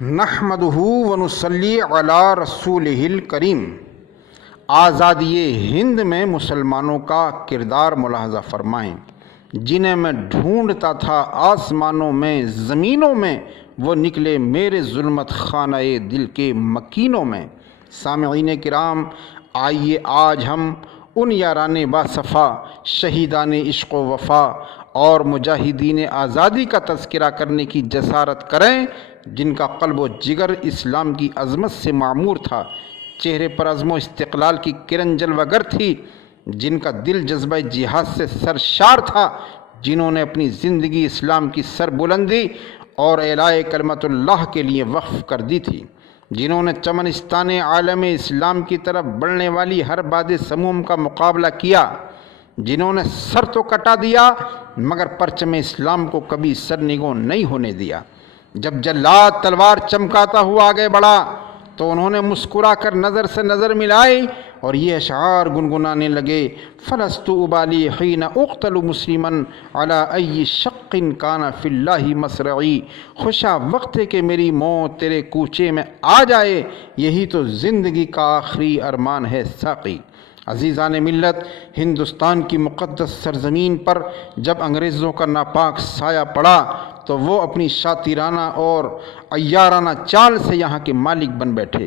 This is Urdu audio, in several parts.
نحمدہ ونصلی علی رسولہ الکریم۔ آزادی ہند میں مسلمانوں کا کردار ملاحظہ فرمائیں۔ جنہیں میں ڈھونڈتا تھا آسمانوں میں زمینوں میں، وہ نکلے میرے ظلمت خانہ دل کے مکینوں میں۔ سامعین کرام، آئیے آج ہم ان یاران باصفا، شہیدان عشق و وفا اور مجاہدین آزادی کا تذکرہ کرنے کی جسارت کریں جن کا قلب و جگر اسلام کی عظمت سے معمور تھا، چہرے پر عزم و استقلال کی کرن جلوہ گر تھی، جن کا دل جذبہ جہاد سے سرشار تھا، جنہوں نے اپنی زندگی اسلام کی سربلندی اور اعلاء کلمت اللہ کے لیے وقف کر دی تھی، جنہوں نے چمنستان عالم اسلام کی طرف بڑھنے والی ہر باد سموم کا مقابلہ کیا، جنہوں نے سر تو کٹا دیا مگر پرچم اسلام کو کبھی سرنگوں نہیں ہونے دیا۔ جب جلاد تلوار چمکاتا ہوا آگے بڑھا تو انہوں نے مسکرا کر نظر سے نظر ملائی اور یہ اشعار گنگنانے لگے: فلست ابالی حین اقتل مسلما علی ای شق کان فی اللہ مسرعی۔ خوشا وقت ہے کہ میری موت تیرے کوچے میں آ جائے، یہی تو زندگی کا آخری ارمان ہے ساقی۔ عزیزان ملت، ہندوستان کی مقدس سرزمین پر جب انگریزوں کا ناپاک سایہ پڑا تو وہ اپنی شاطرانہ اور عیارانہ چال سے یہاں کے مالک بن بیٹھے۔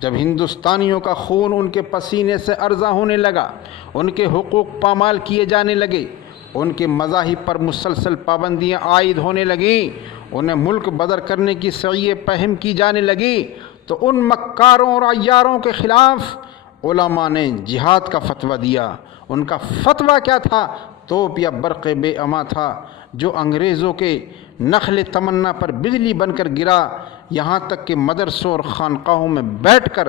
جب ہندوستانیوں کا خون ان کے پسینے سے ارزاں ہونے لگا، ان کے حقوق پامال کیے جانے لگے، ان کے مذاہب پر مسلسل پابندیاں عائد ہونے لگیں، انہیں ملک بدر کرنے کی سعی پہم کی جانے لگی، تو ان مکاروں اور عیاروں کے خلاف علماء نے جہاد کا فتویٰ دیا۔ ان کا فتویٰ کیا تھا؟ توپ یا برق بے اما تھا جو انگریزوں کے نخل تمنا پر بجلی بن کر گرا۔ یہاں تک کہ مدرسوں اور خانقاہوں میں بیٹھ کر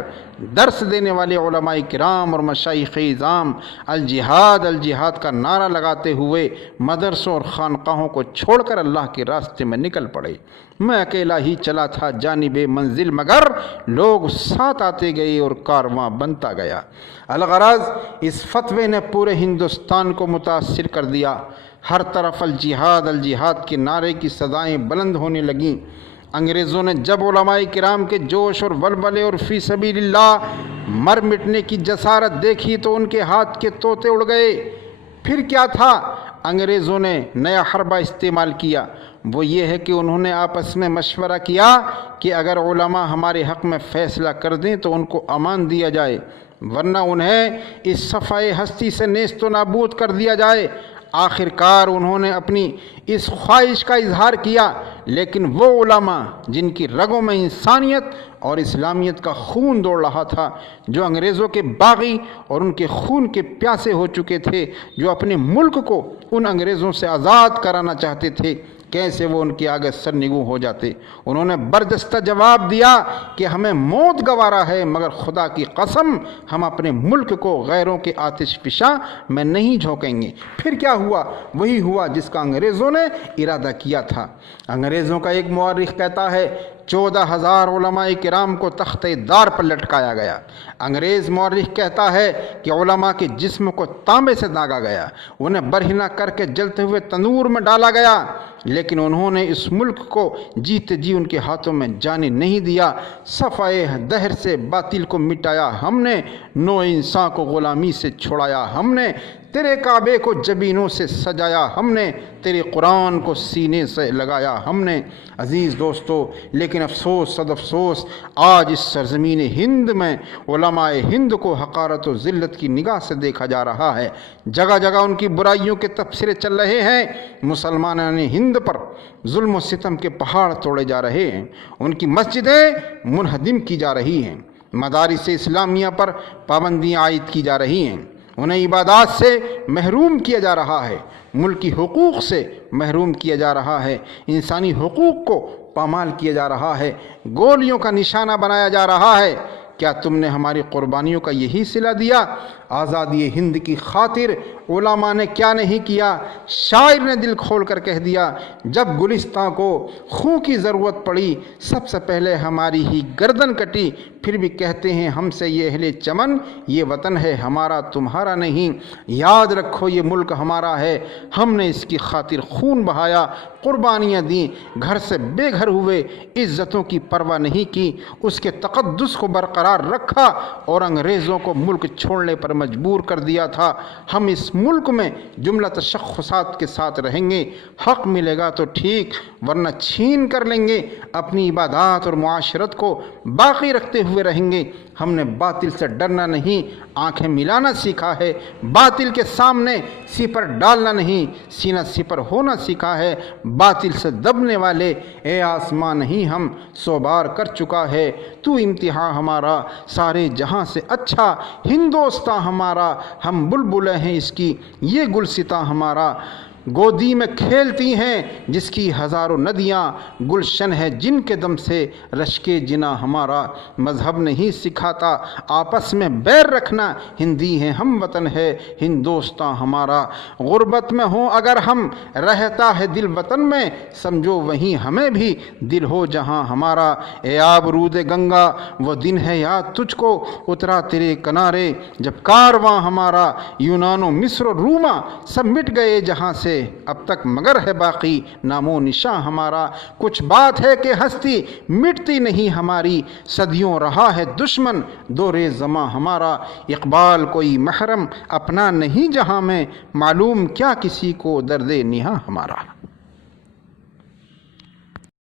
درس دینے والے علماء کرام اور مشائخ اعظام الجہاد الجہاد کا نعرہ لگاتے ہوئے مدرسوں اور خانقاہوں کو چھوڑ کر اللہ کے راستے میں نکل پڑے۔ میں اکیلا ہی چلا تھا جانب منزل، مگر لوگ ساتھ آتے گئے اور کارواں بنتا گیا۔ الغرض، اس فتوے نے پورے ہندوستان کو متاثر کر دیا۔ ہر طرف الجہاد الجہاد کے نعرے کی صدائیں بلند ہونے لگیں۔ انگریزوں نے جب علماء کرام کے جوش اور ولولے اور فی سبیل اللہ مر مٹنے کی جسارت دیکھی تو ان کے ہاتھ کے طوطے اڑ گئے۔ پھر کیا تھا؟ انگریزوں نے نیا حربہ استعمال کیا، وہ یہ ہے کہ انہوں نے آپس میں مشورہ کیا کہ اگر علماء ہمارے حق میں فیصلہ کر دیں تو ان کو امان دیا جائے، ورنہ انہیں اس صفحۂ ہستی سے نیست و نابود کر دیا جائے۔ آخر کار انہوں نے اپنی اس خواہش کا اظہار کیا، لیکن وہ علماء جن کی رگوں میں انسانیت اور اسلامیت کا خون دوڑ رہا تھا، جو انگریزوں کے باغی اور ان کے خون کے پیاسے ہو چکے تھے، جو اپنے ملک کو ان انگریزوں سے آزاد کرانا چاہتے تھے، کیسے وہ ان کے آگے سرنگوں ہو جاتے۔ انہوں نے برجستہ جواب دیا کہ ہمیں موت گوارا ہے، مگر خدا کی قسم ہم اپنے ملک کو غیروں کے آتش فشاں میں نہیں جھونکیں گے۔ پھر کیا ہوا؟ وہی ہوا جس کا انگریزوں نے ارادہ کیا تھا۔ انگریزوں کا ایک مورخ کہتا ہے 14,000 علماء کرام کو تخت دار پر لٹکایا گیا۔ انگریز مورخ کہتا ہے کہ علماء کے جسم کو تانبے سے داغا گیا، انہیں برہنہ کر کے جلتے ہوئے تنور میں ڈالا گیا، لیکن انہوں نے اس ملک کو جیتے جی ان کے ہاتھوں میں جانے نہیں دیا۔ صفحۂ دہر سے باطل کو مٹایا ہم نے، نو انسان کو غلامی سے چھڑایا ہم نے، تیرے کعبے کو جبینوں سے سجایا ہم نے، تیرے قرآن کو سینے سے لگایا ہم نے۔ عزیز دوستو، لیکن افسوس صد افسوس، آج اس سرزمین ہند میں علماء ہند کو حقارت و ذلت کی نگاہ سے دیکھا جا رہا ہے۔ جگہ جگہ ان کی برائیوں کے تبصرے چل رہے ہیں۔ مسلمانان ہند پر ظلم و ستم کے پہاڑ توڑے جا رہے ہیں، ان کی مسجدیں منہدم کی جا رہی ہیں، مدارس اسلامیہ پر پابندیاں عائد کی جا رہی ہیں، انہیں عبادات سے محروم کیا جا رہا ہے، ملکی حقوق سے محروم کیا جا رہا ہے، انسانی حقوق کو پامال کیا جا رہا ہے، گولیوں کا نشانہ بنایا جا رہا ہے۔ کیا تم نے ہماری قربانیوں کا یہی صلہ دیا؟ آزادی ہند کی خاطر علماء نے کیا نہیں کیا۔ شاعر نے دل کھول کر کہہ دیا، جب گلستاں کو خون کی ضرورت پڑی سب سے پہلے ہماری ہی گردن کٹی، پھر بھی کہتے ہیں ہم سے یہ اہل چمن، یہ وطن ہے ہمارا تمہارا نہیں۔ یاد رکھو یہ ملک ہمارا ہے، ہم نے اس کی خاطر خون بہایا، قربانیاں دیں، گھر سے بے گھر ہوئے، عزتوں کی پرواہ نہیں کی، اس کے تقدس کو برقرار رکھا اور انگریزوں کو ملک چھوڑنے پر مجبور کر دیا تھا۔ ہم اس ملک میں جملہ تشخصات کے ساتھ رہیں گے، حق ملے گا تو ٹھیک ورنہ چھین کر لیں گے، اپنی عبادات اور معاشرت کو باقی رکھتے ہوئے رہیں گے۔ ہم نے باطل سے ڈرنا نہیں، آنکھیں ملانا سیکھا ہے، باطل کے سامنے سپر ڈالنا نہیں، سینہ سپر ہونا سیکھا ہے۔ باطل سے دبنے والے اے آسمان نہیں ہم 100 بار کر چکا ہے، تو امتحان ہمارا سارے جہاں سے اچھا، ہندوستاں ہمارا ہم بلبلیں ہیں اس کی، یہ گلستاں ہمارا گودی میں کھیلتی ہیں جس کی ہزاروں ندیاں، گلشن ہے جن کے دم سے رشکے جنا ہمارا۔ مذہب نہیں سکھاتا آپس میں بیر رکھنا، ہندی ہیں ہم وطن ہے ہندوستاں ہمارا۔ غربت میں ہوں اگر ہم رہتا ہے دل وطن میں، سمجھو وہیں ہمیں بھی دل ہو جہاں ہمارا۔ اے آب رود گنگا وہ دن ہے یاد تجھ کو اترا تیرے کنارے، جب کارواں ہمارا یونان و مصر و روما سب مٹ گئے جہاں سے، اب تک مگر ہے باقی نام و نشاں ہمارا۔ کچھ بات ہے کہ ہستی مٹتی نہیں ہماری، صدیوں رہا ہے دشمن دور زماں ہمارا۔ اقبال کوئی محرم اپنا نہیں جہاں میں، معلوم کیا کسی کو درد نہاں ہمارا۔